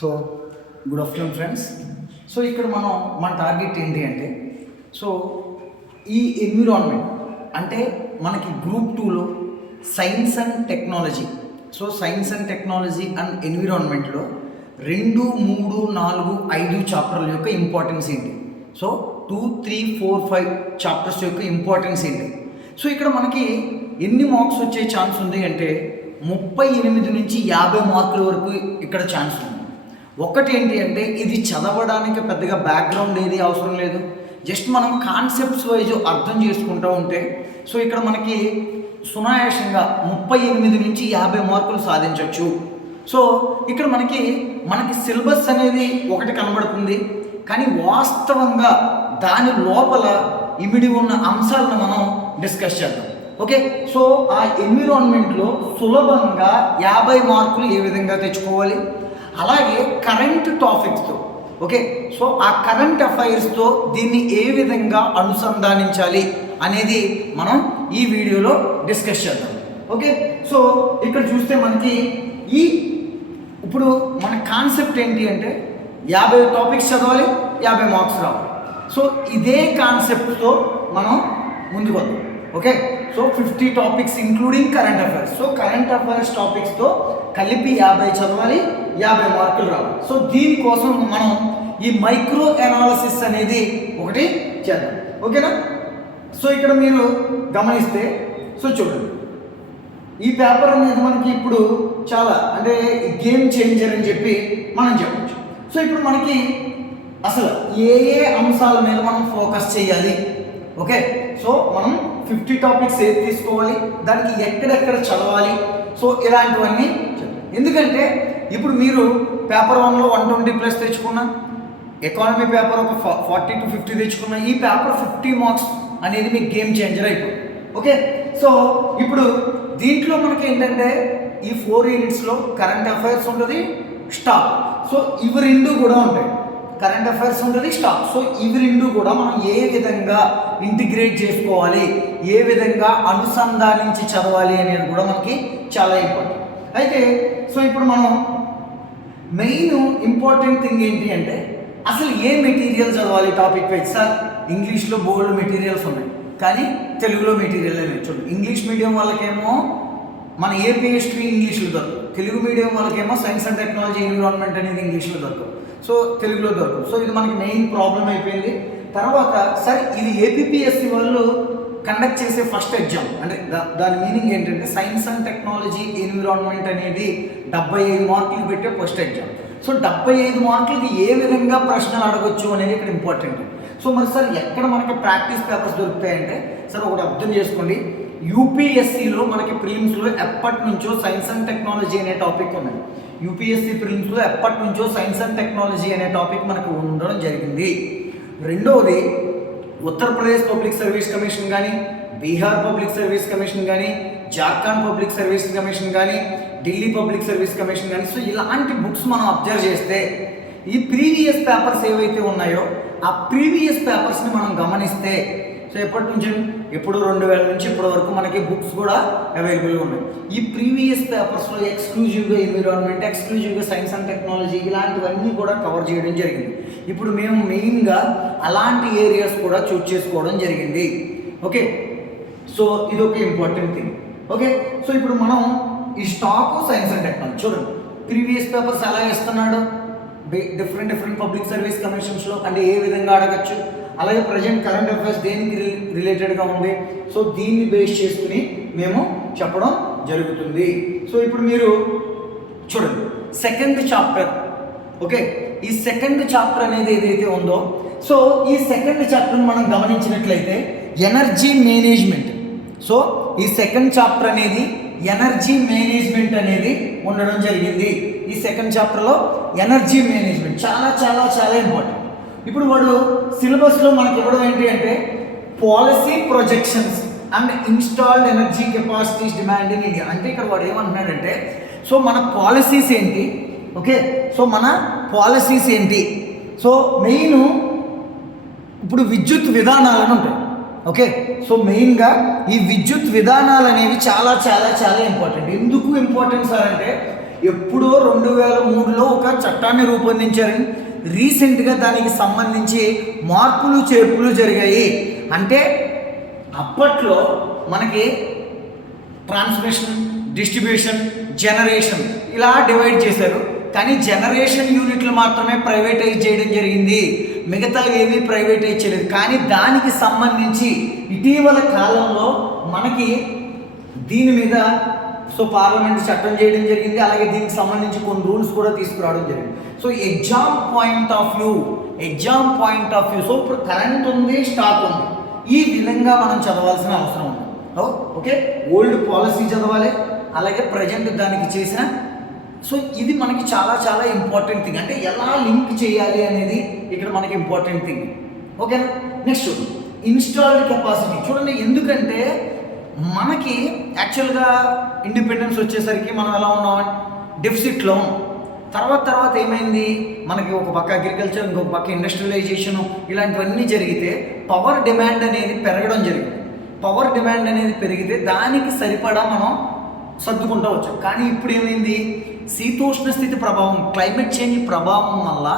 So good afternoon friends. So ఇక్కడ మన target ఏంటి అంటే, సో ఈ ఎన్విరాన్మెంట్ అంటే మనకి గ్రూప్ 2లో science and technology, so science and technology and ఎన్విరాన్మెంట్లో 2, 3, 4, 5 చాప్టర్ల యొక్క ఇంపార్టెన్స్ ఏంటి, సో 2, 3, 4, 5 చాప్టర్స్ యొక్క ఇంపార్టెన్స్ ఏంటి. సో ఇక్కడ మనకి ఎన్ని మార్క్స్ వచ్చే ఛాన్స్ ఉంది అంటే 38 నుంచి 50 మార్కుల వరకు ఇక్కడ ఛాన్స్ ఉంది. ఒకటి ఏంటి అంటే ఇది చదవడానికి పెద్దగా బ్యాక్గ్రౌండ్ ఏది అవసరం లేదు, జస్ట్ మనం కాన్సెప్ట్స్ వైజ్ అర్థం చేసుకుంటూ ఉంటే సో ఇక్కడ మనకి సునాయాసంగా 38 నుంచి 50 మార్కులు సాధించవచ్చు. సో ఇక్కడ మనకి సిలబస్ అనేది ఒకటి కనబడుతుంది, కానీ వాస్తవంగా దాని లోపల ఇమిడి ఉన్న అంశాలను మనం డిస్కస్ చేద్దాం. ఓకే, సో ఆ ఎన్విరాన్మెంట్లో సులభంగా 50 మార్కులు ఏ విధంగా తెచ్చుకోవాలి, అలాగే కరెంట్ టాపిక్స్తో, ఓకే, సో ఆ కరెంట్ అఫైర్స్తో దీన్ని ఏ విధంగా అనుసంధానించాలి అనేది మనం ఈ వీడియోలో డిస్కస్ చేద్దాం. ఓకే, సో ఇక్కడ చూస్తే మనకి ఇప్పుడు మన కాన్సెప్ట్ ఏంటి అంటే 50 టాపిక్స్ చదవాలి, 50 మార్క్స్ రావాలి. సో ఇదే కాన్సెప్ట్తో మనం ముందుకు వద్దాం. Okay, so 50 topics including current affairs. So current affairs టాపిక్స్తో కలిపి 50 చదవాలి, 50 మార్కులు రావాలి. సో దీనికోసం మనం ఈ మైక్రో అనాలిసిస్ అనేది ఒకటి చేద్దాం. ఓకేనా? సో ఇక్కడ మీరు గమనిస్తే సో చూడండి, ఈ పేపర్ అనేది మనకి ఇప్పుడు చాలా అంటే గేమ్ చేంజర్ అని చెప్పి మనం చెప్పచ్చు. సో ఇప్పుడు మనకి అసలు ఏ అంశాల మీద మనం ఫోకస్ చేయాలి, ఓకే, సో మనం 50 టాపిక్స్ ఏది తీసుకోవాలి, దానికి ఎక్కడెక్కడ చదవాలి, సో ఇలాంటివన్నీ చెప్తాం. ఎందుకంటే ఇప్పుడు మీరు పేపర్ 1లో 120+ తెచ్చుకున్నా, ఎకానమీ పేపర్ ఒక 40 to 50 తెచ్చుకున్నా, ఈ పేపర్ 50 మార్క్స్ అనేది మీకు గేమ్ చేంజర్ అయిపోతుంది. ఓకే, సో ఇప్పుడు దీంట్లో మనకి ఏంటంటే ఈ 4 యూనిట్స్లో కరెంట్ అఫైర్స్ ఉంటుంది, స్టాక్. సో ఇవి రెండు కూడా ఉంటాయి, కరెంట్ అఫైర్స్ ఉంటుంది, స్టాక్. సో ఇవి రెండు కూడా మనం ఏ విధంగా ఇంటిగ్రేట్ చేసుకోవాలి, ఏ విధంగా అనుసంధానించి చదవాలి అనేది కూడా మనకి చాలా ఇంపార్టెంట్. అయితే సో ఇప్పుడు మనం మెయిన్ ఇంపార్టెంట్ థింగ్ ఏంటి అంటే అసలు ఏ మెటీరియల్ చదవాలి టాపిక్ వైజ్. సార్ ఇంగ్లీష్లో బోల్డ్ మెటీరియల్స్ ఉన్నాయి, కానీ తెలుగులో మెటీరియల్ లేదు. చూడండి, ఇంగ్లీష్ మీడియం వాళ్ళకేమో మన ఏపీ హిస్టరీ ఇంగ్లీష్లో దొరకదు, తెలుగు మీడియం వాళ్ళకేమో సైన్స్ అండ్ టెక్నాలజీ ఎన్విరాన్మెంట్ అనేది ఇంగ్లీష్లో దొరకదు, సో తెలుగులో దొరకదు. సో ఇది మనకి మెయిన్ ప్రాబ్లం అయిపోయింది. తర్వాత సార్ ఇది ఏపీఎస్సి వాళ్ళు కండక్ట్ చేసే ఫస్ట్ ఎగ్జామ్ అంటే దాని మీనింగ్ ఏంటంటే సైన్స్ అండ్ టెక్నాలజీ ఎన్విరాన్మెంట్ అనేది 75 మార్కులు పెట్టే ఫస్ట్ ఎగ్జామ్. సో 75 మార్కులకి ఏ విధంగా ప్రశ్నలు అడగొచ్చు అనేది ఇక్కడ ఇంపార్టెంట్. సో మరి సార్ ఎక్కడ మనకి ప్రాక్టీస్ పేపర్స్ దొరుకుతాయంటే సార్ ఒకటి అర్థం చేసుకోండి, యూపీఎస్సిలో మనకి ప్రిలిమ్స్లో ఎప్పటి నుంచో సైన్స్ అండ్ టెక్నాలజీ అనే టాపిక్ ఉన్నది. యూపీఎస్సి ప్రిలిమ్స్లో ఎప్పటి నుంచో సైన్స్ అండ్ టెక్నాలజీ అనే టాపిక్ మనకు ఉండడం జరిగింది. రెండవది ఉత్తరప్రదేశ్ పబ్లిక్ సర్వీస్ కమిషన్ కానీ, బీహార్ పబ్లిక్ సర్వీస్ కమిషన్ కానీ, జార్ఖండ్ పబ్లిక్ సర్వీస్ కమిషన్ కానీ, ఢిల్లీ పబ్లిక్ సర్వీస్ కమిషన్ కానీ, సో ఇలాంటి బుక్స్ మనం అబ్జర్వ్ చేస్తే ఈ ప్రీవియస్ పేపర్స్ ఏవైతే ఉన్నాయో ఆ ప్రీవియస్ పేపర్స్ని మనం గమనిస్తే సో ఎప్పటి నుంచి ఎప్పుడు 2000 నుంచి ఇప్పటి వరకు మనకి బుక్స్ కూడా అవైలబుల్గా ఉన్నాయి. ఈ ప్రీవియస్ పేపర్స్లో ఎక్స్క్లూజివ్గా ఎన్విరాన్మెంట్, ఎక్స్క్లూజివ్గా సైన్స్ అండ్ టెక్నాలజీ ఇలాంటివన్నీ కూడా కవర్ చేయడం జరిగింది. ఇప్పుడు మేము మెయిన్గా అలాంటి ఏరియాస్ కూడా చూస్ చేసుకోవడం జరిగింది. ఓకే, సో ఇది ఒక ఇంపార్టెంట్ థింగ్. ఓకే, సో ఇప్పుడు మనం ఈ స్టాక్ సైన్స్ అండ్ టెక్నాలజీ చూడండి, ప్రీవియస్ పేపర్స్ ఎలా ఇస్తున్నాడు డిఫరెంట్ పబ్లిక్ సర్వీస్ కమిషన్స్లో అంటే ఏ విధంగా అడగచ్చు, అలాగే ప్రజెంట్ కరెంట్ అఫైర్స్ దేనికి రిలేటెడ్గా ఉంది, సో దీన్ని బేస్ చేసుకుని మేము చెప్పడం జరుగుతుంది. సో ఇప్పుడు మీరు చూడండి సెకండ్ చాప్టర్, ఓకే, ఈ సెకండ్ చాప్టర్ అనేది ఏదైతే ఉందో సో ఈ సెకండ్ చాప్టర్ని మనం గమనించినట్లయితే ఎనర్జీ మేనేజ్మెంట్. సో ఈ సెకండ్ చాప్టర్ అనేది ఎనర్జీ మేనేజ్మెంట్ అనేది ఉండడం జరిగింది. ఈ సెకండ్ చాప్టర్లో ఎనర్జీ మేనేజ్మెంట్ చాలా చాలా చాలా ఇంపార్టెంట్. ఇప్పుడు వాడు సిలబస్లో మనకి ఇవ్వడం ఏంటి అంటే policy projections and installed energy capacities demand in India. అంటే ఇక్కడ వాడు ఏమంటున్నాడంటే సో మన పాలసీస్ ఏంటి, ఓకే, సో మన పాలసీస్ ఏంటి, సో మెయిన్ ఇప్పుడు విద్యుత్ విధానాలను ఉంటాయి. ఓకే, సో మెయిన్గా ఈ విద్యుత్ విధానాలు అనేవి చాలా చాలా చాలా ఇంపార్టెంట్. ఎందుకు ఇంపార్టెంట్ సార్ అంటే ఎప్పుడో 2003లో ఒక చట్టాన్ని రూపొందించారని, రీసెంట్గా దానికి సంబంధించి మార్పులు చేర్పులు జరిగాయి. అంటే అప్పట్లో మనకి ట్రాన్స్మిషన్, డిస్ట్రిబ్యూషన్, జనరేషన్ ఇలా డివైడ్ చేశారు. కానీ జనరేషన్ యూనిట్లు మాత్రమే ప్రైవేటైజ్ చేయడం జరిగింది, మిగతా ఏమీ ప్రైవేటైజ్ చేయలేదు. కానీ దానికి సంబంధించి ఇటీవల కాలంలో మనకి దీని మీద పార్లమెంట్ చట్టం చేయడం జరిగింది. అలాగే దీనికి సంబంధించి కొన్ని రూల్స్ కూడా తీసుకురావడం జరిగింది. ఎగ్జామ్ పాయింట్ ఆఫ్ వ్యూ ఇప్పుడు కరెంట్ ఉంది, స్టాక్ ఉంది, ఈ విధంగా మనం చదవాల్సిన అవసరం ఉంది. ఓకే, ఓల్డ్ పాలసీ చదవాలి, అలాగే ప్రజెంట్ దానికి చేసిన ఇది మనకి చాలా చాలా ఇంపార్టెంట్ థింగ్. అంటే ఎలా లింక్ చేయాలి అనేది ఇక్కడ మనకి ఇంపార్టెంట్ థింగ్. ఓకేనా? నెక్స్ట్ ఇన్స్టాల్డ్ కెపాసిటీ చూడండి. ఎందుకంటే మనకి యాక్చువల్గా ఇండిపెండెన్స్ వచ్చేసరికి మనం ఎలా ఉన్నాం, డెఫిసిట్లో. తర్వాత ఏమైంది, మనకి ఒక పక్క అగ్రికల్చర్, ఇంకొక పక్క ఇండస్ట్రియలైజేషను, ఇలాంటివన్నీ జరిగితే పవర్ డిమాండ్ అనేది పెరగడం జరిగింది. పవర్ డిమాండ్ అనేది పెరిగితే దానికి సరిపడా మనం సర్దుకుంటూ వచ్చాం. కానీ ఇప్పుడు ఏమైంది, శీతోష్ణ స్థితి ప్రభావం, క్లైమేట్ చేంజ్ ప్రభావం వల్ల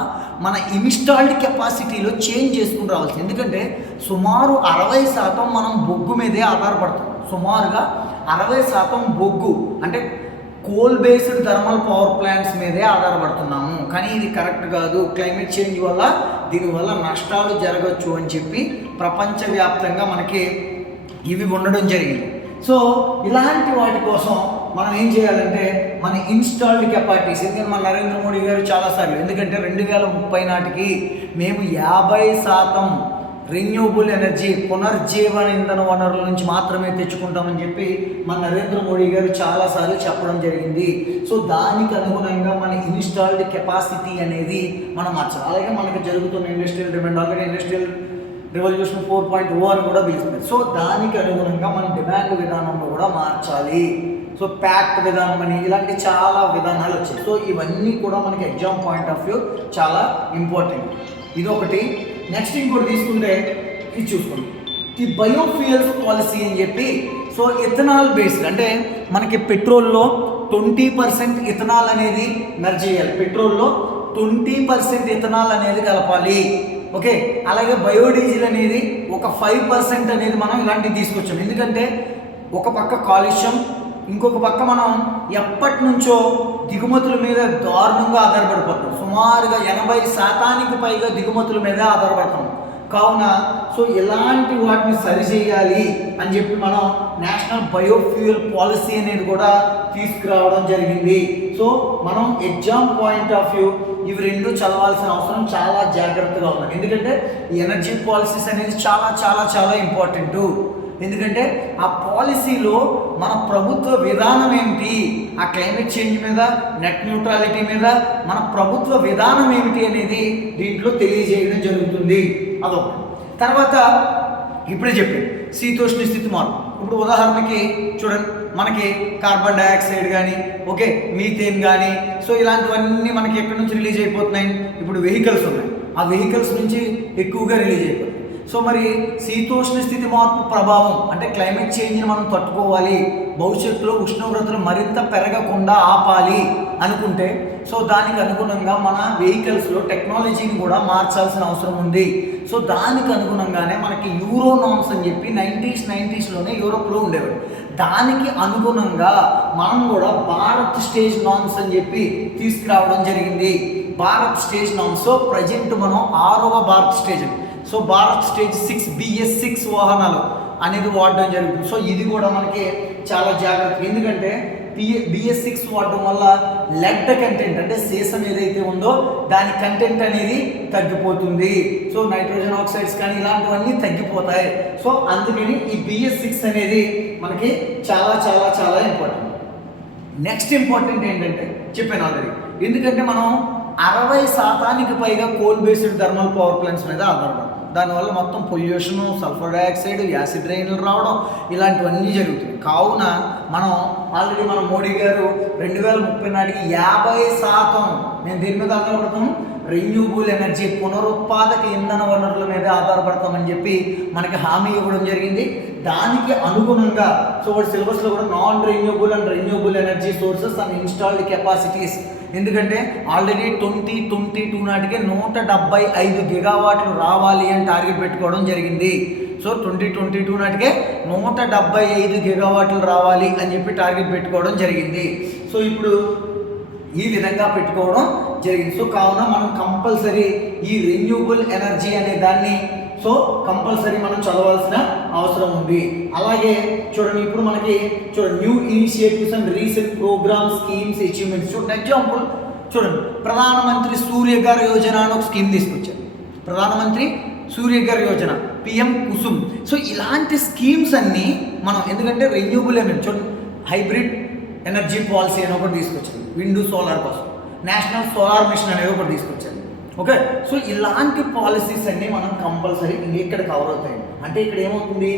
మన ఇన్స్టాల్డ్ కెపాసిటీలో చేంజ్ చేసుకుని రావాల్సింది. ఎందుకంటే సుమారు 60% మనం బొగ్గు మీదే ఆధారపడతాం. సుమారుగా 60% బొగ్గు అంటే coal based thermal power plants మీదే ఆధారపడుతున్నాము. కానీ ఇది కరెక్ట్ కాదు, క్లైమేట్ చేంజ్ వల్ల దీనివల్ల నష్టాలు జరగచ్చు అని చెప్పి ప్రపంచవ్యాప్తంగా మనకి ఇవి ఉండడం జరిగింది. ఇలాంటి వాటి కోసం మనం ఏం చేయాలంటే మన ఇన్స్టాల్డ్ కెపాసిటీస్, ఎందుకంటే మన నరేంద్ర మోడీ గారు చాలాసార్లు, ఎందుకంటే 2030 నాటికి మేము 50% రెన్యూబుల్ ఎనర్జీ, పునర్జీవన ఇంధన వనరుల నుంచి మాత్రమే తెచ్చుకుంటామని చెప్పి మన నరేంద్ర మోడీ గారు చాలాసార్లు చెప్పడం జరిగింది. దానికి అనుగుణంగా మన ఇన్స్టాల్డ్ కెపాసిటీ అనేది మనం మార్చాలి. అలాగే మనకు జరుగుతున్న ఇండస్ట్రియల్ డిమాండ్, అలాగే ఇండస్ట్రియల్ రెవల్యూషన్ 4.0 అని కూడా పిలుస్తుంది. దానికి అనుగుణంగా మన డిమాండ్ విధానంలో కూడా మార్చాలి. ప్యాక్ట్ విధానం అని ఇలాంటి చాలా విధానాలు వచ్చాయి. ఇవన్నీ కూడా మనకి ఎగ్జామ్ పాయింట్ ఆఫ్ వ్యూ చాలా ఇంపార్టెంట్. ఇది ఒకటి. నెక్స్ట్ ఇంకోటి తీసుకుంటే ఇది చూసుకోండి, ఈ బయోఫ్యూయల్స్ పాలసీ అని చెప్పి. ఇథనాల్ బేస్డ్ అంటే మనకి పెట్రోల్లో 20% ఇథనాల్ అనేది మెర్జ్ చేయాలి, పెట్రోల్లో 20% ఇథనాల్ అనేది కలపాలి. ఓకే, అలాగే బయోడీజిల్ అనేది ఒక 5% అనేది మనం ఇలాంటివి తీసుకొచ్చాం. ఎందుకంటే ఒక పక్క కాలుష్యం, ఇంకొక పక్క మనం ఎప్పటి నుంచో దిగుమతుల మీద దారుణంగా ఆధారపడిపోతాం. సుమారుగా 80% పైగా దిగుమతుల మీద ఆధారపడతాం. కావున ఇలాంటి వాటిని సరిచేయాలి అని చెప్పి మనం నేషనల్ బయోఫ్యూయల్ పాలసీ అనేది కూడా తీసుకురావడం జరిగింది. మనం ఎగ్జామ్ పాయింట్ ఆఫ్ వ్యూ ఇవి రెండు చదవాల్సిన అవసరం చాలా జాగ్రత్తగా ఉంది. ఎందుకంటే ఈ ఎనర్జీ పాలసీస్ అనేది చాలా చాలా చాలా ఇంపార్టెంట్. ఎందుకంటే ఆ పాలసీలో మన ప్రభుత్వ విధానం ఏమిటి, ఆ క్లైమేట్ చేంజ్ మీద, నెట్ న్యూట్రాలిటీ మీద మన ప్రభుత్వ విధానం ఏమిటి అనేది దీంట్లో తెలియజేయడం జరుగుతుంది. అదొకటి. తర్వాత ఇప్పుడే చెప్పాను శీతోష్ణ స్థితి మార్పు. ఇప్పుడు ఉదాహరణకి చూడండి, మనకి కార్బన్ డైఆక్సైడ్ కానీ, ఓకే, మీథేన్ కానీ, ఇలాంటివన్నీ మనకి ఎక్కడి నుంచి రిలీజ్ అయిపోతున్నాయి, ఇప్పుడు వెహికల్స్ ఉన్నాయి, ఆ వెహికల్స్ నుంచి ఎక్కువగా రిలీజ్ అయిపోతున్నాయి. మరి శీతోష్ణ స్థితి మార్పు ప్రభావం అంటే క్లైమేట్ చేంజ్ని మనం తట్టుకోవాలి, భవిష్యత్తులో ఉష్ణోగ్రతలు మరింత పెరగకుండా ఆపాలి అనుకుంటే దానికి అనుగుణంగా మన వెహికల్స్లో టెక్నాలజీని కూడా మార్చాల్సిన అవసరం ఉంది. దానికి అనుగుణంగానే మనకి యూరో నామ్స్ అని చెప్పి 90s యూరోప్లో ఉండేవాడు. దానికి అనుగుణంగా మనం కూడా భారత్ స్టేజ్ నామ్స్ అని చెప్పి తీసుకురావడం జరిగింది. భారత్ స్టేజ్ నామ్స్ ప్రజెంట్ మనం 6వ Bharat stage. Bharat stage 6 BS6 వాహనాలు అనేది వాడడం జరుగుతుంది. ఇది కూడా మనకి చాలా జాగ్రత్త. ఎందుకంటే BS6 వాడడం వల్ల లెడ్ కంటెంట్ అంటే సీసం ఏదైతే ఉందో దాని కంటెంట్ అనేది తగ్గిపోతుంది. నైట్రోజన్ ఆక్సైడ్స్ కానీ ఇలాంటివన్నీ తగ్గిపోతాయి. అందుకని ఈ BS6 అనేది మనకి చాలా చాలా చాలా ఇంపార్టెంట్. నెక్స్ట్ ఇంపార్టెంట్ ఏంటంటే చెప్పాను ఆల్రెడీ, ఎందుకంటే మనం 60% పైగా coal based thermal power plants మీద ఆధారపడతాం. దానివల్ల మొత్తం పొల్యూషను, సల్ఫర్ డైఆక్సైడ్, యాసిడ్ రైన్లు రావడం ఇలాంటివన్నీ జరుగుతాయి. కావున మనం ఆల్రెడీ మన మోడీ గారు 2030 నాటికి 50% మేము దేని మీద ఆధారపడతాం? రెన్యూబుల్ ఎనర్జీ, పునరుత్పాదక ఇంధన వనరుల మీద ఆధారపడతామని చెప్పి మనకి హామీ ఇవ్వడం జరిగింది. దానికి అనుగుణంగా సో వాటి సిలబస్లో కూడా non renewable and renewable energy sources and installed capacities, ఎందుకంటే ఆల్రెడీ 2022 నాటికి 175 గిగావాట్లు రావాలి అని టార్గెట్ పెట్టుకోవడం జరిగింది. సో 2022 నాటికే 175 గిగావాట్లు రావాలి అని చెప్పి టార్గెట్ పెట్టుకోవడం జరిగింది. సో ఇప్పుడు ఈ విధంగా పెట్టుకోవడం జరిగింది. సో కావున మనం కంపల్సరీ ఈ రెన్యూబుల్ ఎనర్జీ అనే దాన్ని సో కంపల్సరీ మనం చదవాల్సిన అవసరం ఉంది. అలాగే చూడండి, ఇప్పుడు మనకి చూడండి new initiatives and recent program schemes achievements. చూడండి ఎగ్జాంపుల్ చూడండి, ప్రధానమంత్రి సూర్యఘర్ యోజన అని ఒక స్కీమ్ తీసుకొచ్చారు. ప్రధానమంత్రి సూర్యఘర్ యోజన, పిఎం కుసుమ్. సో ఇలాంటి స్కీమ్స్ అన్నీ మనం, ఎందుకంటే రెన్యూబుల్ ఎనర్జీ చూడండి, హైబ్రిడ్ ఎనర్జీ పాలసీ అని ఒకటి తీసుకొచ్చారు విండ్ సోలార్ కోసం, నేషనల్ సోలార్ మిషన్ అనేది ఒకటి తీసుకొచ్చారు. ఓకే, సో ఇలాంటి పాలసీస్ అన్నీ మనం కంపల్సరీ ఇక్కడ కవర్ అవుతాయి. అంటే ఇక్కడ ఏమవుతుంది,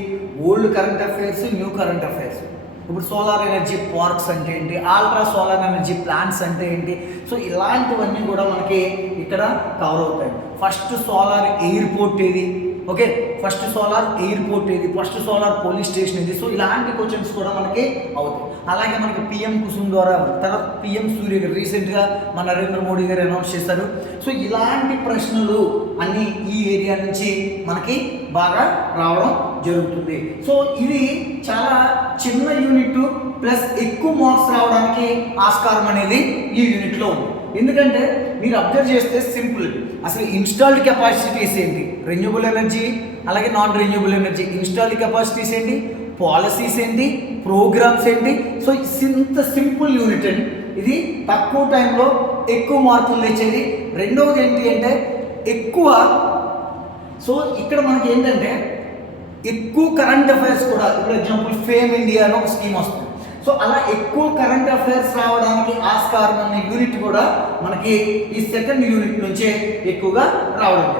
old current affairs, new current affairs. ఇప్పుడు సోలార్ ఎనర్జీ పార్క్స్ అంటే ఏంటి, అల్ట్రా సోలార్ ఎనర్జీ ప్లాంట్స్ అంటే ఏంటి, సో ఇలాంటివన్నీ కూడా మనకి ఇక్కడ కవర్ అవుతాయి. ఫస్ట్ సోలార్ ఎయిర్పోర్ట్ ఏది, ఓకే, ఫస్ట్ సోలార్ ఎయిర్పోర్ట్ ఏది, ఫస్ట్ సోలార్ పోలీస్ స్టేషన్ ఏది, సో ఇలాంటి క్వశ్చన్స్ కూడా మనకి అవుతాయి. అలాగే మనకి పిఎం కుసుమ్ ద్వారా, తర్వాత పిఎం సూర్యఘర్ రీసెంట్గా మన నరేంద్ర మోడీ గారు అనౌన్స్ చేశారు. సో ఇలాంటి ప్రశ్నలు అన్నీ ఈ ఏరియా నుంచి మనకి బాగా రావడం జరుగుతుంది. సో ఇది చాలా చిన్న యూనిట్ ప్లస్ ఎక్కువ మార్క్స్ రావడానికి ఆస్కారం అనేది ఈ యూనిట్లో ఉంది. ఎందుకంటే మీరు అబ్జర్వ్ చేస్తే సింపుల్, అసలు ఇన్స్టాల్డ్ కెపాసిటీస్ ఏంటి, రెన్యూబుల్ ఎనర్జీ అలాగే non renewable energy, installed capacities ఏంటి, పాలసీస్ ఏంటి, ప్రోగ్రామ్స్ ఏంటి. సో ఇంత సింపుల్ యూనిట్ అండి ఇది, తక్కువ టైంలో ఎక్కువ మార్కులు తెచ్చేది. రెండవది ఏంటి అంటే ఎక్కువ, సో ఇక్కడ మనకి ఏంటంటే ఎక్కువ కరెంట్ అఫైర్స్ కూడా, ఇప్పుడు ఎగ్జాంపుల్ ఫేమ్ ఇండియా అని ఒక స్కీమ్ వస్తుంది. సో అలా ఎక్కువ కరెంట్ అఫైర్స్ రావడానికి ఆస్కారం అనే యూనిట్ కూడా మనకి ఈ సెకండ్ యూనిట్ నుంచే ఎక్కువగా రావడం.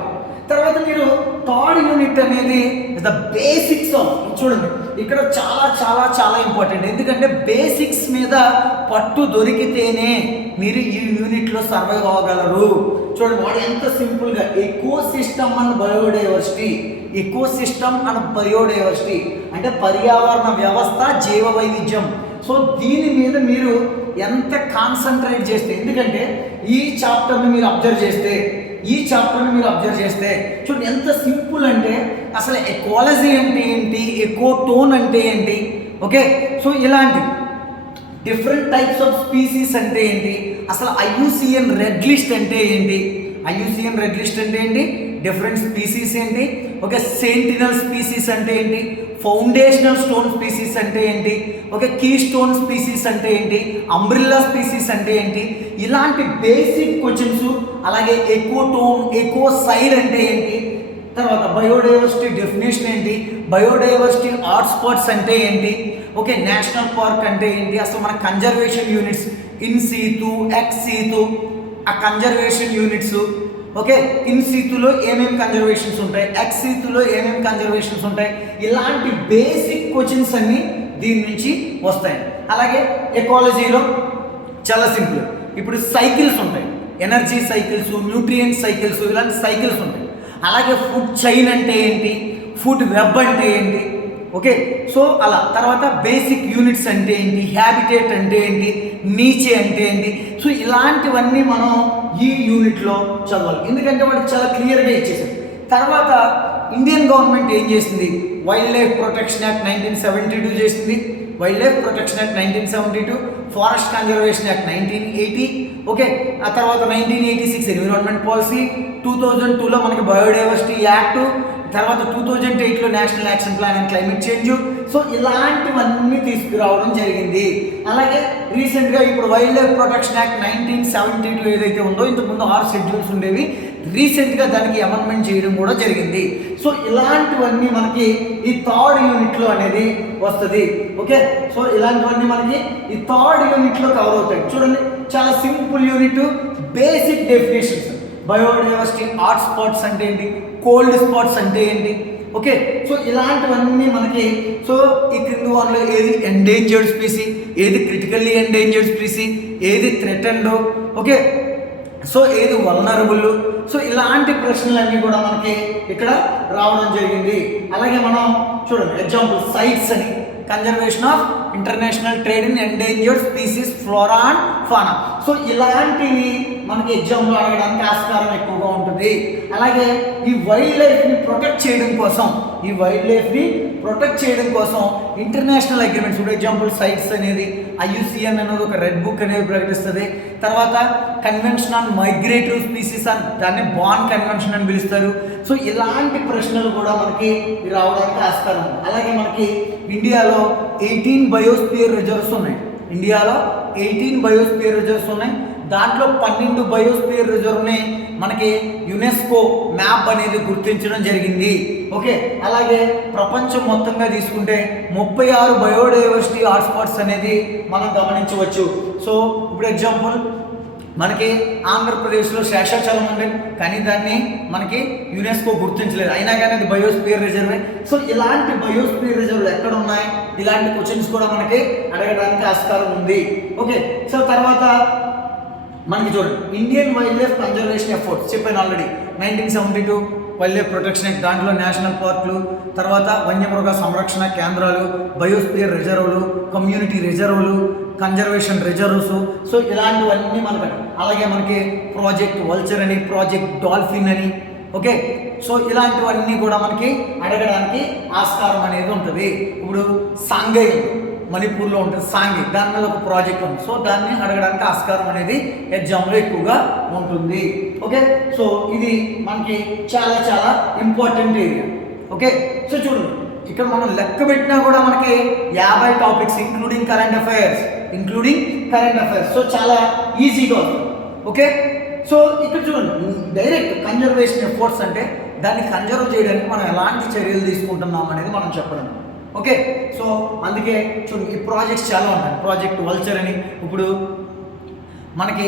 తర్వాత మీరు థర్డ్ యూనిట్ అనేది ద బేసిక్స్ ఆఫ్, చూడండి ఇక్కడ చాలా చాలా చాలా ఇంపార్టెంట్. ఎందుకంటే బేసిక్స్ మీద పట్టు దొరికితేనే మీరు ఈ యూనిట్లో సర్వైవ్ అవ్వగలరు. చూడండి వాడు ఎంత సింపుల్గా eco system and biodiversity, eco system and biodiversity అంటే పర్యావరణ వ్యవస్థ, జీవ వైవిధ్యం. సో దీని మీద మీరు ఎంత కాన్సన్ట్రేట్ చేస్తే, ఎందుకంటే ఈ చాప్టర్ని మీరు అబ్జర్వ్ చేస్తే, చూడండి ఎంత సింపుల్ అంటే అసలు ఎకాలజీ అంటే ఏంటి, ఎకో టోన్ అంటే ఏంటి, ఓకే, సో ఇలాంటి డిఫరెంట్ టైప్స్ ఆఫ్ స్పీసీస్ అంటే ఏంటి, అసలు IUCN రెడ్ లిస్ట్ అంటే ఏంటి, IUCN రెడ్ లిస్ట్ అంటే ఏంటి, డిఫరెంట్ స్పీసీస్ ఏంటి, ఓకే, సెంటినల్ స్పీసీస్ అంటే ఏంటి, ఫౌండేషనల్ స్టోన్ స్పీసీస్ అంటే ఏంటి, ఓకే, కీ స్టోన్ స్పీసీస్ అంటే ఏంటి, అంబ్రిల్లా స్పీసీస్ అంటే ఏంటి, ఇలాంటి బేసిక్ క్వశ్చన్స్. అలాగే ఎకోటోన్, ఎకోసైడ్ అంటే ఏంటి, తర్వాత బయోడైవర్సిటీ డెఫినేషన్ ఏంటి, బయోడైవర్సిటీ హాట్స్పాట్స్ అంటే ఏంటి, ఓకే, నేషనల్ పార్క్ అంటే ఏంటి, అసలు మన conservation units in Situ, X Situ, ఆ కన్జర్వేషన్ యూనిట్స్, ఓకే, ఇన్ సీతులో ఏమేమి కన్జర్వేషన్స్ ఉంటాయి, ఎక్స్ సీతులో ఏమేమి కన్జర్వేషన్స్ ఉంటాయి, ఇలాంటి బేసిక్ క్వశ్చన్స్ అన్నీ దీని నుంచి వస్తాయి. అలాగే ఎకాలజీలో చాలా సింపుల్, ఇప్పుడు సైకిల్స్ ఉంటాయి, ఎనర్జీ సైకిల్స్, న్యూట్రియంట్ సైకిల్స్, ఇలాంటి సైకిల్స్ ఉంటాయి. అలాగే ఫుడ్ చైన్ అంటే ఏంటి, ఫుడ్ వెబ్ అంటే ఏంటి, ఓకే, సో అలా. తర్వాత బేసిక్ యూనిట్స్ అంటే ఏంటి, హ్యాబిటేట్ అంటే ఏంటి, నీచే అంటే ఏంటి, సో ఇలాంటివన్నీ మనం ఈ యూనిట్లో చదవాలి. ఎందుకంటే వాటికి చాలా క్లియర్గా ఇచ్చేసారు. తర్వాత ఇండియన్ గవర్నమెంట్ ఏం చేసింది, వైల్డ్ లైఫ్ ప్రొటెక్షన్ యాక్ట్ 1972 చేసింది, wild life protection act 1972, forest conservation act 1980, okay, ఆ తర్వాత 1986 ఎన్విరాన్మెంట్ పాలసీ, 2002లో మనకి బయోడైవర్సిటీ యాక్ట్, తర్వాత 2008లో national action plan and climate change. So ఇలాంటివన్నీ తీసుకురావడం జరిగింది. అలాగే రీసెంట్గా ఇప్పుడు వైల్డ్ లైఫ్ ప్రొటెక్షన్ యాక్ట్ 1972 ఏదైతే ఉందో, ఇంతకుముందు 6 షెడ్యూల్స్ ఉండేవి, రీసెంట్గా దానికి అమెండ్మెంట్ చేయడం కూడా జరిగింది. సో ఇలాంటివన్నీ మనకి ఈ థర్డ్ యూనిట్లో అనేది వస్తుంది, ఓకే, సో ఇలాంటివన్నీ మనకి ఈ థర్డ్ యూనిట్లో కవర్ అవుతాయి. చూడండి చాలా simple unit, basic definitions, biodiversity hot spots అంటే ఏంటి, కోల్డ్ స్పాట్స్ అంటే ఏంటి, ఓకే, సో ఇలాంటివన్నీ మనకి. సో ఈ క్రింది వాటిలో ఏది ఎండేంజర్డ్ స్పీసీ, ఏది క్రిటికల్లీ ఎండేంజర్డ్ స్పీసీ, ఏది థ్రెటన్డ్, ఓకే, సో ఏది వల్నరబుల్, సో ఇలాంటి ప్రశ్నలన్నీ కూడా మనకి ఇక్కడ రావడం జరిగింది. అలాగే మనం చూడండి ఎగ్జాంపుల్ సైట్స్ అని, conservation of international trade in endangered species flora and fauna. So ఇలాంటివి మనకి ఎగ్జామ్లో అడగడానికి ఆస్కారం ఎక్కువగా ఉంటుంది. అలాగే ఈ వైల్డ్ లైఫ్ని ప్రొటెక్ట్ చేయడం కోసం, ఇంటర్నేషనల్ అగ్రిమెంట్స్, ఇప్పుడు ఎగ్జాంపుల్ సైట్స్ అనేది IUCN అనేది ఒక రెడ్ బుక్ అనేది ప్రకటిస్తుంది. తర్వాత కన్వెన్షన్ ఆన్ మైగ్రేటరీ స్పీసీస్ అని, దాన్ని బాన్ కన్వెన్షన్ అని పిలుస్తారు. సో ఇలాంటి ప్రశ్నలు కూడా మనకి రావడానికి ఆస్కారం ఉంది. అలాగే మనకి ఇండియాలో 18 బయోస్పియర్ రిజర్వ్స్ ఉన్నాయి. దాంట్లో 12 బయోస్పియర్ రిజర్వ్ని మనకి యునెస్కో మ్యాప్ అనేది గుర్తించడం జరిగింది. ఓకే, అలాగే ప్రపంచం మొత్తంగా తీసుకుంటే 36 బయోడైవర్సిటీ హాట్స్పాట్స్ అనేది మనం గమనించవచ్చు. సో ఇప్పుడు ఎగ్జాంపుల్ మనకి ఆంధ్రప్రదేశ్లో శేషాచలం ఉంది, కానీ దాన్ని మనకి యునెస్కో గుర్తించలేదు, అయినా కానీ అది బయోస్పియర్ రిజర్వే. సో ఇలాంటి బయోస్పియర్ రిజర్వ్లు ఎక్కడ ఉన్నాయి, ఇలాంటి క్వశ్చన్స్ కూడా మనకి అడగడానికి ఆస్కారం ఉంది. ఓకే, సో తర్వాత మనకి చూడండి Indian wildlife conservation efforts చెప్పాను already. 1972 wildlife protection act, దాంట్లో నేషనల్ పార్కులు, తర్వాత వన్యమృగ సంరక్షణ కేంద్రాలు, బయోస్పియర్ రిజర్వులు, కమ్యూనిటీ రిజర్వులు, కన్జర్వేషన్ రిజర్వ్స్. సో ఇలాంటివన్నీ మనకు, అలాగే మనకి ప్రాజెక్ట్ వల్చర్ అని, ప్రాజెక్ట్ డాల్ఫిన్ అని. ఓకే, సో ఇలాంటివన్నీ కూడా మనకి అడగడానికి ఆస్కారం అనేది ఉంటుంది. ఇప్పుడు సాంఘై మణిపూర్లో ఉంటుంది, సాంఘై, దాని మీద ఒక ప్రాజెక్ట్ ఉంది. సో దాన్ని అడగడానికి ఆస్కారం అనేది ఎగ్జామ్లో ఎక్కువగా ఉంటుంది. ఓకే, సో ఇది మనకి చాలా చాలా ఇంపార్టెంట్ ఏరియా. ఓకే, సో చూడండి ఇక్కడ మనం లెక్క పెట్టినా కూడా మనకి 50 topics including current affairs. So చాలా ఈజీగా ఉంటుంది. ఓకే, సో ఇక్కడ చూడండి డైరెక్ట్ కన్జర్వేషన్ ఎఫర్ట్స్ అంటే దాన్ని కన్జర్వ్ చేయడానికి మనం ఎలాంటి చర్యలు తీసుకుంటున్నాం అనేది మనం చెప్పడం. ఓకే, సో అందుకే చూడండి ఈ ప్రాజెక్ట్స్ చాలా ఉంటాయి. ప్రాజెక్ట్ వల్చర్ అని, ఇప్పుడు మనకి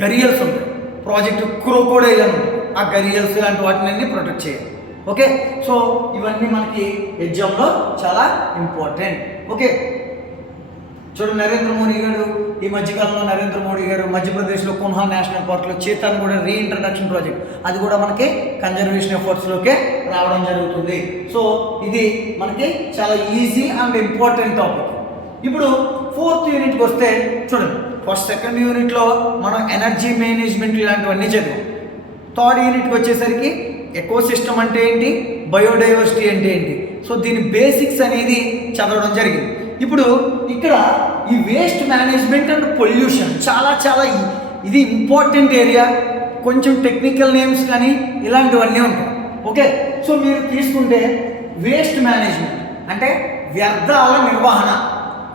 గరియల్స్ ఉంటాయి, ప్రాజెక్ట్ క్రోకోడైల్ అని ఉంటుంది, ఆ గరియల్స్ ఇలాంటి వాటిని ప్రొటెక్ట్ చేయాలి. ఓకే, సో ఇవన్నీ మనకి ఎగ్జామ్లో చాలా ఇంపార్టెంట్. ఓకే, చూడండి నరేంద్ర మోడీ గారు ఈ మధ్యకాలంలో మధ్యప్రదేశ్లో కున్హా నేషనల్ పార్క్లో చేతాను కూడా రీఇంట్రడక్షన్ ప్రాజెక్ట్, అది కూడా మనకి కన్జర్వేషన్ ఎఫర్ట్స్లోకే రావడం జరుగుతుంది. సో ఇది మనకి చాలా ఈజీ అండ్ ఇంపార్టెంట్ టాపిక్. ఇప్పుడు 4th యూనిట్కి వస్తే చూడండి, ఫస్ట్ 2nd యూనిట్లో మనం ఎనర్జీ మేనేజ్మెంట్ ఇలాంటివన్నీ చదివాం. 3rd యూనిట్కి వచ్చేసరికి ఎకోసిస్టమ్ అంటే ఏంటి, బయోడైవర్సిటీ అంటే ఏంటి, సో దీని బేసిక్స్ అనేది చదవడం జరిగింది. ఇప్పుడు ఇక్కడ ఈ వేస్ట్ మేనేజ్మెంట్ అండ్ పొల్యూషన్ చాలా చాలా ఇది ఇంపార్టెంట్ ఏరియా. కొంచెం టెక్నికల్ నేమ్స్ కానీ ఇలాంటివన్నీ ఉంటాయి. ఓకే, సో మీరు తీసుకుంటే వేస్ట్ మేనేజ్మెంట్ అంటే వ్యర్థాల నిర్వహణ.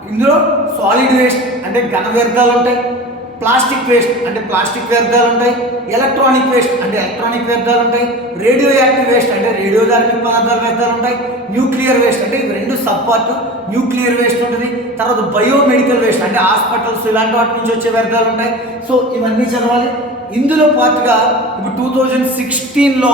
ఇందులో సాలిడ్ వేస్ట్ అంటే ఘన వ్యర్థాలు ఉంటాయి, ప్లాస్టిక్ వేస్ట్ అంటే ప్లాస్టిక్ వ్యర్థాలు ఉంటాయి, ఎలక్ట్రానిక్ వేస్ట్ అంటే ఎలక్ట్రానిక్ వ్యర్థాలు ఉంటాయి, రేడియో యాక్టివ్ వేస్ట్ అంటే రేడియోధార్మిక పదార్థాల వ్యర్థాలు ఉంటాయి, న్యూక్లియర్ వేస్ట్ అంటే ఇవి 2 సబ్ పార్ట్, న్యూక్లియర్ వేస్ట్ ఉంటుంది. తర్వాత బయోమెడికల్ వేస్ట్ అంటే హాస్పిటల్స్ ఇలాంటి వాటి నుంచి వచ్చే వ్యర్థాలు ఉంటాయి. సో ఇవన్నీ చదవాలి. ఇందులో పాటుగా ఇప్పుడు 2016లో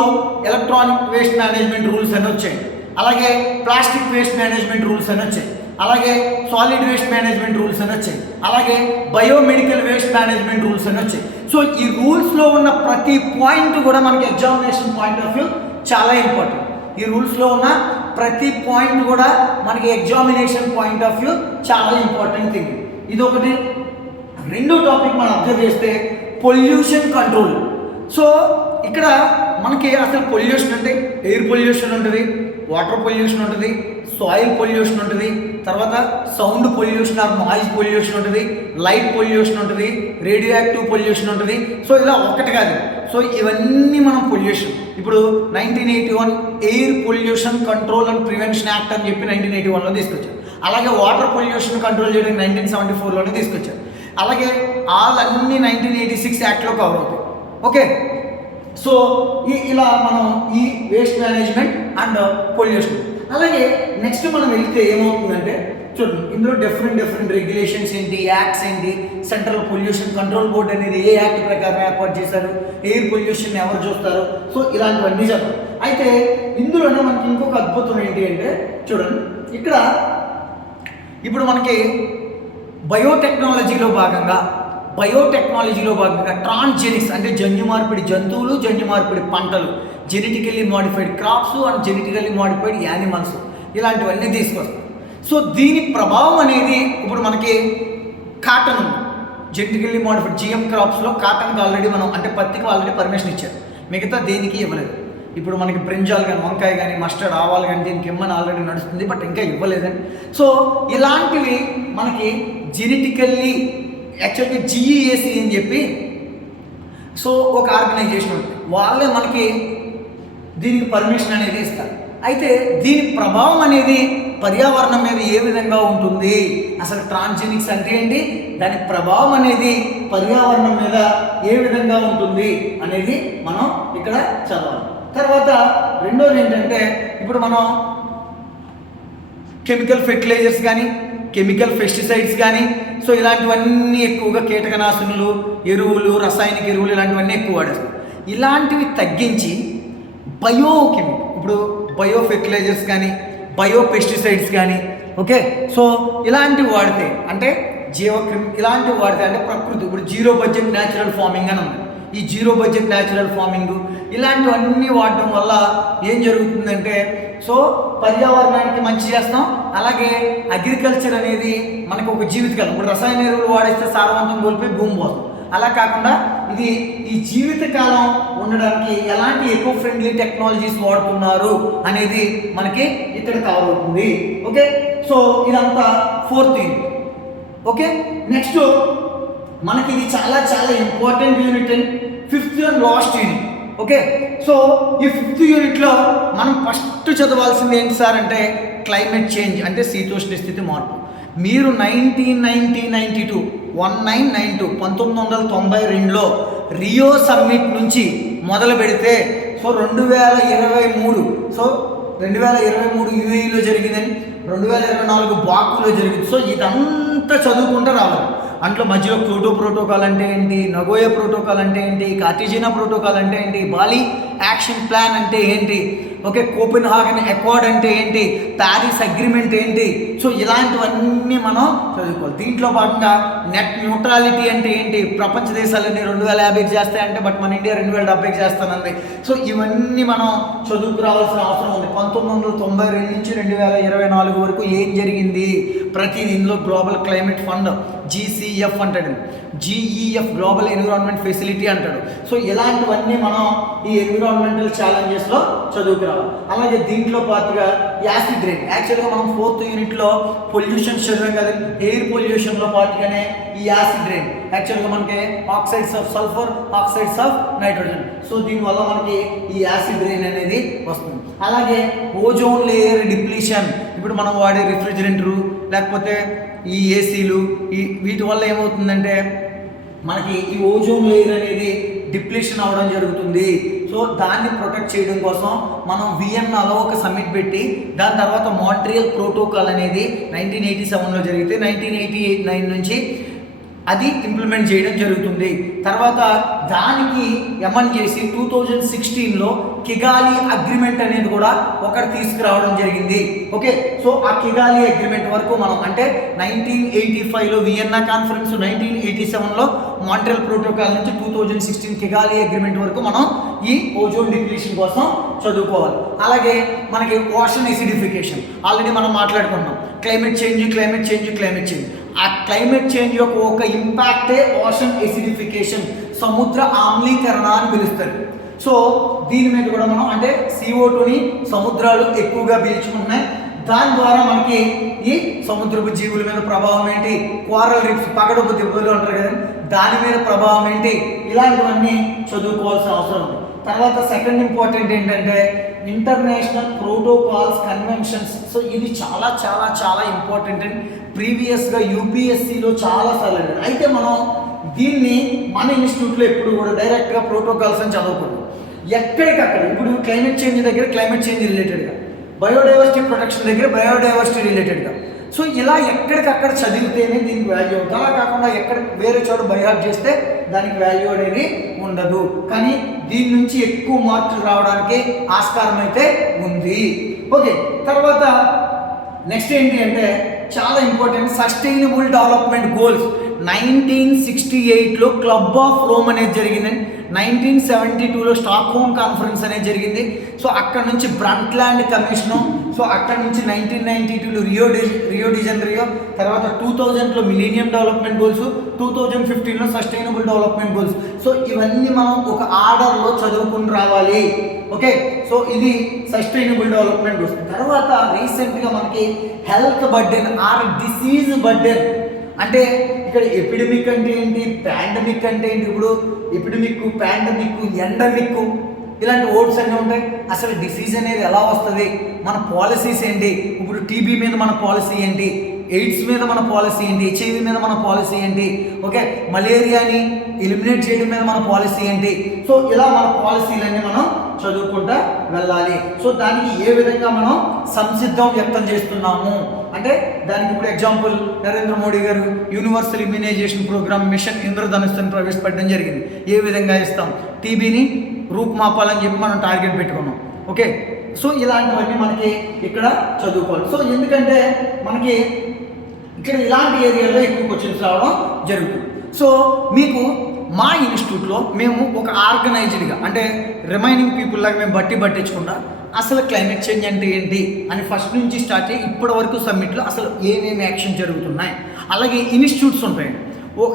ఎలక్ట్రానిక్ వేస్ట్ మేనేజ్మెంట్ రూల్స్ అని వచ్చాయి, అలాగే ప్లాస్టిక్ వేస్ట్ మేనేజ్మెంట్ రూల్స్ అని వచ్చాయి, అలాగే సాలిడ్ వేస్ట్ మేనేజ్మెంట్ రూల్స్ అని వచ్చాయి, అలాగే బయోమెడికల్ వేస్ట్ మేనేజ్మెంట్ రూల్స్ అని వచ్చాయి. సో ఈ రూల్స్లో ఉన్న ప్రతి పాయింట్ కూడా మనకి ఎగ్జామినేషన్ పాయింట్ ఆఫ్ వ్యూ చాలా ఇంపార్టెంట్. ఈ రూల్స్లో ఉన్న ప్రతి పాయింట్ కూడా మనకి ఎగ్జామినేషన్ పాయింట్ ఆఫ్ వ్యూ చాలా ఇంపార్టెంట్ థింగ్. ఇదొకటి. 2వ టాపిక్ మనం అబ్జర్వ్ చేస్తే పొల్యూషన్ కంట్రోల్. సో ఇక్కడ మనకి అసలు పొల్యూషన్ అంటే ఎయిర్ పొల్యూషన్ ఉంటుంది, వాటర్ పొల్యూషన్ ఉంటుంది, సాయిల్ పొల్యూషన్ ఉంటుంది, తర్వాత sound pollution or noise pollution ఉంటుంది, లైట్ పొల్యూషన్ ఉంటుంది, రేడియో యాక్టివ్ పొల్యూషన్ ఉంటుంది. సో ఇలా ఒకటి కాదు, సో ఇవన్నీ మనం పొల్యూషన్. ఇప్పుడు 1981 air pollution control and prevention act అని చెప్పి 1981లో తీసుకొచ్చారు. అలాగే వాటర్ పొల్యూషన్ కంట్రోల్ చేయడానికి 1974లోనే తీసుకొచ్చారు. అలాగే అన్నీ 1986 యాక్ట్లో కవర్ అవుతాయి. ఓకే, సో ఇలా మనం ఈ వేస్ట్ మేనేజ్మెంట్ అండ్ పొల్యూషన్. అలాగే నెక్స్ట్ మనం వెళ్తే ఏమవుతుందంటే చూడండి, ఇందులో డిఫరెంట్ రెగ్యులేషన్స్ ఏంటి, యాక్ట్స్ ఏంటి, సెంట్రల్ పొల్యూషన్ కంట్రోల్ బోర్డ్ అనేది ఏ యాక్ట్ ప్రకారం ఏర్పాటు చేశారు, ఎయిర్ పొల్యూషన్ ఎవరు చూస్తారు, సో ఇలాంటివన్నీ చెప్పారు. అయితే ఇందులోనే మనకి ఇంకొక అద్భుతం ఏంటి అంటే చూడండి, ఇక్కడ ఇప్పుడు మనకి బయోటెక్నాలజీలో భాగంగా బయోటెక్నాలజీలో భాగంగా ట్రాన్స్జెనిక్స్ అంటే జన్యు మార్పిడి జంతువులు, జన్యు మార్పిడి పంటలు, genetically modified crops and genetically modified animals, ఇలాంటివన్నీ తీసుకొస్తాం. సో దీని ప్రభావం అనేది ఇప్పుడు మనకి కాటన్ ఉంది, జెనెటికల్లీ మోడిఫైడ్ జిఎం క్రాప్స్లో కాటన్కి ఆల్రెడీ మనం అంటే పత్తికి ఆల్రెడీ పర్మిషన్ ఇచ్చారు, మిగతా దేనికి ఇవ్వలేదు. ఇప్పుడు మనకి బ్రింజాల్ కానీ, వంకాయ కానీ, మస్టర్డ్, ఆవాలు కానీ దీనికి ఇమ్మని ఆల్రెడీ నడుస్తుంది, బట్ ఇంకా ఇవ్వలేదండి. సో ఇలాంటివి మనకి జెనెటికల్లీ యాక్చువల్గా జిఈఏసి అని చెప్పి సో ఒక ఆర్గనైజేషన్ ఉంటుంది, వాళ్ళే మనకి దీనికి పర్మిషన్ అనేది ఇస్తారు. అయితే దీని ప్రభావం అనేది పర్యావరణం మీద ఏ విధంగా ఉంటుంది, అసలు ట్రాన్స్జెనిక్స్ అంటే ఏంటి, దాని ప్రభావం అనేది పర్యావరణం మీద ఏ విధంగా ఉంటుంది అనేది మనం ఇక్కడ చదవాలి. తర్వాత రెండోది ఏంటంటే ఇప్పుడు మనం కెమికల్ ఫెర్టిలైజర్స్ కానీ, కెమికల్ పెస్టిసైడ్స్ కానీ, సో ఇలాంటివన్నీ ఎక్కువగా కీటకనాశనులు, ఎరువులు, రసాయనిక ఎరువులు ఇలాంటివన్నీ ఎక్కువ వాడేస్తాం. ఇలాంటివి తగ్గించి ఇప్పుడు బయో ఫెర్టిలైజర్స్ కానీ, బయో పెస్టిసైడ్స్ కానీ, ఓకే, సో ఇలాంటివి వాడితే అంటే ఇలాంటివి వాడితే అంటే ప్రకృతి, ఇప్పుడు జీరో బడ్జెట్ న్యాచురల్ ఫార్మింగ్ అని ఉంది. ఈ జీరో బడ్జెట్ న్యాచురల్ ఫార్మింగ్ ఇలాంటివన్నీ వాడడం వల్ల ఏం జరుగుతుందంటే సో పర్యావరణానికి మంచి చేస్తాం, అలాగే అగ్రికల్చర్ అనేది మనకు ఒక జీవితకాలం. ఇప్పుడు రసాయన ఎరువులు వాడేస్తే సారవంతం కోల్పోయి భూమి పోతాం, అలా కాకుండా ఇది ఈ జీవితకాలం ఉండడానికి ఎలాంటి ఎకో ఫ్రెండ్లీ టెక్నాలజీస్ వాడుతున్నారు అనేది మనకి ఇక్కడ కవర్ అవుతుంది. ఓకే, సో ఇదంతా 4th యూనిట్. ఓకే, నెక్స్ట్ మనకి ఇది చాలా చాలా important unit and 5th and last unit. Okay, so ఈ 5th యూనిట్లో మనం ఫస్ట్ చదవాల్సింది ఏంటి సార్ అంటే క్లైమేట్ చేంజ్ అంటే శీతోష్ణ స్థితి మార్పు. మీరు 1992 1992లో రియో సమ్మిట్ నుంచి మొదలు పెడితే సో 2023 సో 2023 యూఏఈలో జరిగిందని, 2024 బాకులో జరిగింది. సో ఇదంతా చదువుకుంటూ రావాలి. అంట్లో మధ్యలో క్యోటో ప్రోటోకాల్ అంటే ఏంటి, నగోయా ప్రోటోకాల్ అంటే ఏంటి, కార్టిజినా ప్రోటోకాల్ అంటే ఏంటి, బాలి యాక్షన్ ప్లాన్ అంటే ఏంటి, ఓకే, కోపెన్హాగన్ అకార్డ్ అంటే ఏంటి, ప్యారిస్ అగ్రిమెంట్ ఏంటి, సో ఇలాంటివన్నీ మనం చదువుకోవాలి. దీంట్లో భాగంగా నెట్ న్యూట్రాలిటీ అంటే ఏంటి, ప్రపంచ దేశాలన్నీ 2050 చేస్తాయంటే బట్ మన ఇండియా 2070 చేస్తానంది. సో ఇవన్నీ మనం చదువుకురావాల్సిన అవసరం ఉంది. 1992 నుంచి 2024 వరకు ఏం జరిగింది ప్రతిదీ ఇందులో గ్లోబల్ క్లైమేట్ ఫండ్ జీసీఎఫ్ అంటాడు, జీఈఎఫ్ గ్లోబల్ ఎన్విరాన్మెంట్ ఫెసిలిటీ అంటాడు. సో ఇలాంటివన్నీ మనం ఈ ఎన్విరాన్మెంటల్ ఛాలెంజెస్లో చదువుకురావాలి. అలాగే దీంట్లో పాటుగా యాసిడ్ రైన్, యాక్చువల్గా మనం 4th యూనిట్లో పొల్యూషన్ చదివాం కదా, ఎయిర్ పొల్యూషన్లో పాటుగానే ఈ యాసిడ్ రైన్ యాక్చువల్గా మనకి oxides of sulphur, oxides of nitrogen, so దీనివల్ల మనకి ఈ యాసిడ్ రైన్ అనేది వస్తుంది. అలాగే ఓజోన్ లేయర్ డిప్లీషన్, ఇప్పుడు మనం వాడే రిఫ్రిజిరెంటరు లేకపోతే ఈ ఏసీలు వీటి వల్ల ఏమవుతుందంటే మనకి ఈ ఓజోన్ లేయర్ అనేది డిప్లీషన్ అవ్వడం జరుగుతుంది. సో దాన్ని ప్రొటెక్ట్ చేయడం కోసం మనం వియన్నాలో ఒక సమ్మిట్ పెట్టి దాని తర్వాత మాంట్రియల్ ప్రోటోకాల్ అనేది 1987లో జరిగితే 1989 నుంచి అది ఇంప్లిమెంట్ చేయడం జరుగుతుంది. తర్వాత దానికి ఎమన్ చేసి 2016లో కిగాలి అగ్రిమెంట్ అనేది కూడా ఒకటి తీసుకురావడం జరిగింది. ఓకే, సో ఆ కిగాలి అగ్రిమెంట్ వరకు మనం అంటే 1985లో వియన్నా కాన్ఫరెన్స్, 1987లో మాంట్రియల్ ప్రోటోకాల్ నుంచి 2016 కిగాలి అగ్రిమెంట్ వరకు మనం ఈ ఓజోన్ డిప్లీషన్ కోసం చదువుకోవాలి. అలాగే మనకి ఓషన్ ఎసిడిఫికేషన్ ఆల్రెడీ మనం మాట్లాడుకున్నాం, క్లైమేట్ చేంజ్. ఆ క్లైమేట్ చేంజ్ యొక్క ఒక ఇంపాక్టే ఓషన్ ఎసిడిఫికేషన్, సముద్ర ఆమ్లీకరణ అని పిలుస్తారు. సో దీని మీద కూడా మనం అంటే CO2ని సముద్రాలు ఎక్కువగా పీల్చుకుంటున్నాయి, దాని ద్వారా మనకి ఈ సముద్రపు జీవుల మీద ప్రభావం ఏంటి, కోరల్ రీఫ్స్ పగడపు దెబ్బలు అంటారు కదా, దాని మీద ప్రభావం ఏంటి, ఇలాంటివన్నీ చదువుకోవాల్సిన అవసరం ఉంది. తర్వాత సెకండ్ ఇంపార్టెంట్ ఏంటంటే ఇంటర్నేషనల్ ప్రోటోకాల్స్ కన్వెన్షన్స్. సో ఇది చాలా చాలా చాలా ఇంపార్టెంట్ అండ్ ప్రీవియస్గా యూపీఎస్సీలో చాలాసార్లు అడిగారు. అయితే మనం దీన్ని మన ఇన్స్టిట్యూట్లో ఎప్పుడు కూడా డైరెక్ట్గా ప్రోటోకాల్స్ అని చదవకూడదు. ఎక్కడికక్కడ ఇప్పుడు క్లైమేట్ చేంజ్ దగ్గర క్లైమేట్ చేంజ్ రిలేటెడ్గా, బయోడైవర్సిటీ ప్రొటెక్షన్ దగ్గర బయోడైవర్సిటీ రిలేటెడ్గా, సో ఇలా ఎక్కడికక్కడ చదివితేనే దీనికి వాల్యూ ఉంటుంది. అలా కాకుండా ఎక్కడ వేరే చోట బైహార్ట్ చేస్తే దానికి వాల్యూ అనేది ఉండదు. కానీ దీని నుంచి ఎక్కువ మార్కులు రావడానికి ఆస్కారం అయితే ఉంది. ఓకే, తర్వాత నెక్స్ట్ ఏంటి అంటే చాలా ఇంపార్టెంట్ సస్టైనబుల్ డెవలప్మెంట్ గోల్స్ 1968లో క్లబ్ ఆఫ్ రోమ్ అనేది జరిగిందండి. 1972లో స్టాక్ హోమ్ కాన్ఫరెన్స్ అనేది జరిగింది. సో అక్కడ నుంచి బ్రంట్లాండ్ కమిషను, సో అక్కడ నుంచి 1992లో రియో డిజనరియో, తర్వాత 2000లో మిలీనియం డెవలప్మెంట్ గోల్స్, 2015లో సస్టైనబుల్ డెవలప్మెంట్ గోల్స్. సో ఇవన్నీ మనం ఒక ఆర్డర్లో చదువుకుని రావాలి. ఓకే, సో ఇది సస్టైనబుల్ డెవలప్మెంట్ గోల్స్. తర్వాత రీసెంట్గా మనకి health burden or disease burden, అంటే ఇక్కడ ఎపిడమిక్ అంటే ఏంటి, పాండమిక్ అంటే ఏంటి. ఇప్పుడు ఎపిడమిక్, పాండమిక్, ఎండమిక్ ఇలాంటి వర్డ్స్ అన్నీ ఉంటాయి. అసలు డిసీజ్ అనేది ఎలా వస్తుంది, మన పాలసీస్ ఏంటి, ఇప్పుడు టీబీ మీద మన పాలసీ ఏంటి, ఎయిడ్స్ మీద మన పాలసీ ఏంటి, హెచ్ఐవి మీద మన పాలసీ ఏంటి, ఓకే, మలేరియాని ఎలిమినేట్ చేయడం మీద మన పాలసీ ఏంటి. సో ఇలా మన పాలసీలన్నీ మనం చదువుకుంటా వెళ్ళాలి. సో దానికి ఏ విధంగా మనం సంసిద్ధం వ్యక్తం చేస్తున్నాము అంటే, దానికి ఇప్పుడు ఎగ్జాంపుల్ నరేంద్ర మోడీ గారు యూనివర్సల్ ఇమ్యునైజేషన్ ప్రోగ్రామ్ మిషన్ ఇంద్రధనుస్సుని ప్రవేశపెట్టడం జరిగింది. ఏ విధంగా ఇస్తాం, టీబీని రూపుమాపాలని చెప్పి మనం టార్గెట్ పెట్టుకున్నాం. ఓకే, సో ఇలాంటివన్నీ మనకి ఇక్కడ చదువుకోవాలి. సో ఎందుకంటే మనకి ఇక్కడ ఇలాంటి ఏరియాలో ఎక్కువ క్వశ్చన్స్ రావడం జరుగుతుంది. సో మీకు మా ఇన్స్టిట్యూట్లో మేము ఒక ఆర్గనైజ్డ్గా, అంటే రిమైనింగ్ పీపుల్ లాగా మేము పట్టించకుండా అసలు క్లైమేట్ చేంజ్ అంటే ఏంటి అని ఫస్ట్ నుంచి స్టార్ట్ అయ్యి ఇప్పటి వరకు సబ్మిట్లో అసలు ఏమేమి యాక్షన్ జరుగుతున్నాయి. అలాగే ఇన్స్టిట్యూట్స్ ఉంటాయి.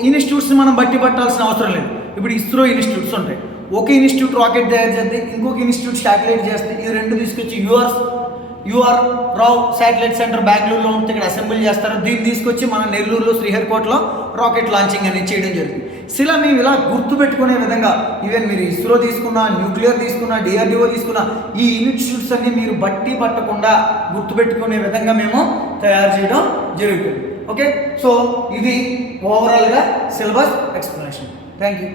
ఇన్స్టిట్యూట్స్ని మనం పట్టాల్సిన అవసరం లేదు. ఇప్పుడు ఇస్రో ఇన్స్టిట్యూట్స్ ఉంటాయి. ఒక ఇన్స్టిట్యూట్ రాకెట్ తయారు చేస్తే, ఇంకొక ఇన్స్టిట్యూట్ శాటిలైట్ చేస్తే, ఈ రెండు తీసుకొచ్చి యూఆర్ రావ్ శాటిలైట్ సెంటర్ బెంగళూరులో ఉంటే ఇక్కడ అసెంబ్లీ చేస్తారు. దీన్ని తీసుకొచ్చి మన నెల్లూరులో శ్రీహరికోటలో రాకెట్ లాంచింగ్ అనేది చేయడం జరుగుతుంది. ఇలా మేము ఇలా గుర్తుపెట్టుకునే విధంగా, ఈవెన్ మీరు ఇస్రో తీసుకున్నా, న్యూక్లియర్ తీసుకున్నా, డిఆర్డిఓ తీసుకున్నా, ఈ ఇన్స్టిట్యూట్స్ అన్ని మీరు పట్టకుండా గుర్తుపెట్టుకునే విధంగా మేము తయారు చేయడం జరుగుతుంది. ఓకే, సో ఇది ఓవరాల్గా సిలబస్ ఎక్స్ప్లెనేషన్. Thank you.